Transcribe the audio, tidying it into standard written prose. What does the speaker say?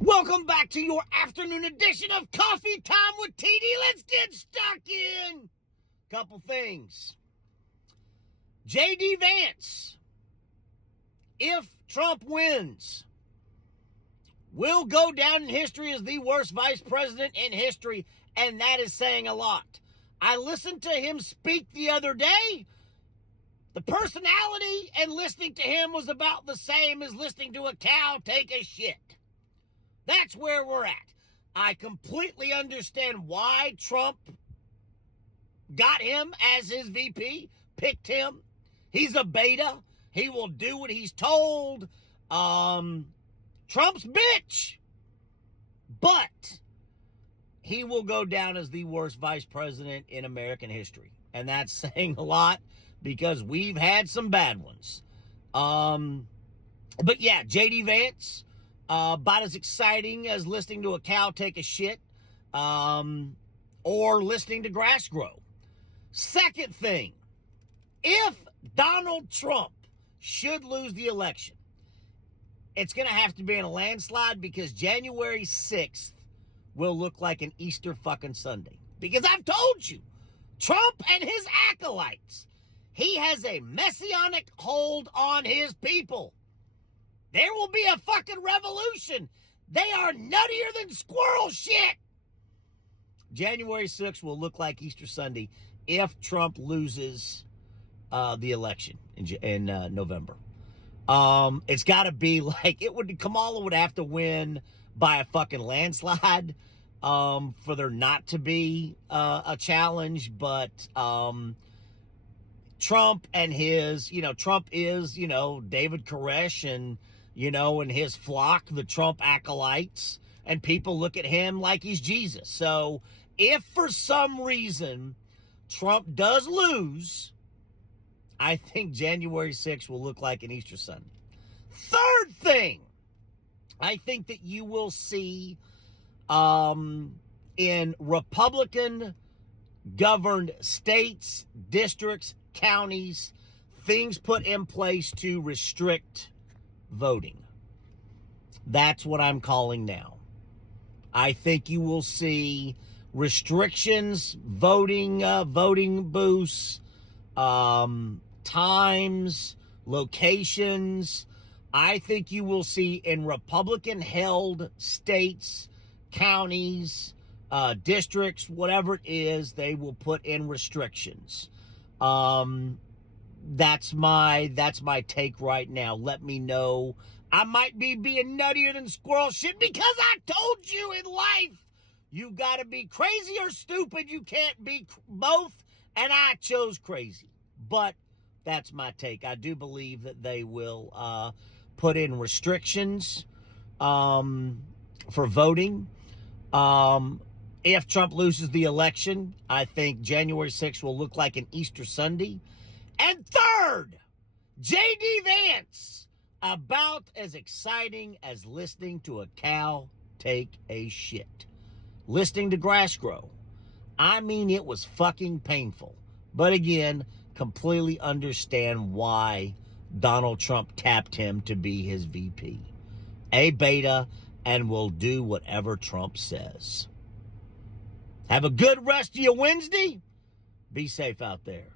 Welcome back to your afternoon edition of Coffee Time with TD. Let's get stuck in. Couple things. J.D. Vance, if Trump wins, will go down in history as the worst vice president in history, and that is saying a lot. I listened to him speak the other day. The personality and listening to him was about the same as listening to a cow take a shit. That's where we're at. I completely understand why Trump got him as his VP, picked him. He's a beta. He will do what he's told. Trump's bitch. But he will go down as the worst vice president in American history. And that's saying a lot because we've had some bad ones. But yeah, J.D. Vance, about as exciting as listening to a cow take a shit or listening to grass grow. Second thing, if Donald Trump should lose the election, it's going to have to be in a landslide because January 6th will look like an Easter fucking Sunday. Because I've told you, Trump and his acolytes, he has a messianic hold on his people. There will be a fucking revolution. They are nuttier than squirrel shit. January 6th will look like Easter Sunday if Trump loses the election in November. It's got to be like Kamala would have to win by a fucking landslide for there not to be a challenge. But Trump and his, Trump is, David Koresh and, and his flock, the Trump acolytes, and people look at him like he's Jesus. So if for some reason Trump does lose, I think January 6th will look like an Easter Sunday. Third thing, I think that you will see in Republican-governed states, districts, counties, things put in place to restrict voting. That's what I'm calling now. I think you will see restrictions, voting booths, times, locations. I think you will see in Republican-held states, counties, districts, whatever it is, they will put in restrictions. That's my take right now. Let me know. I might be being nuttier than squirrel shit because I told you in life you got to be crazy or stupid. You can't be both, and I chose crazy. But that's my take. I do believe that they will put in restrictions for voting. If Trump loses the election, I think January 6th will look like an Easter Sunday. And third, J.D. Vance, about as exciting as listening to a cow take a shit. Listening to grass grow. I mean, it was fucking painful. But again, completely understand why Donald Trump tapped him to be his VP. A beta, and will do whatever Trump says. Have a good rest of your Wednesday. Be safe out there.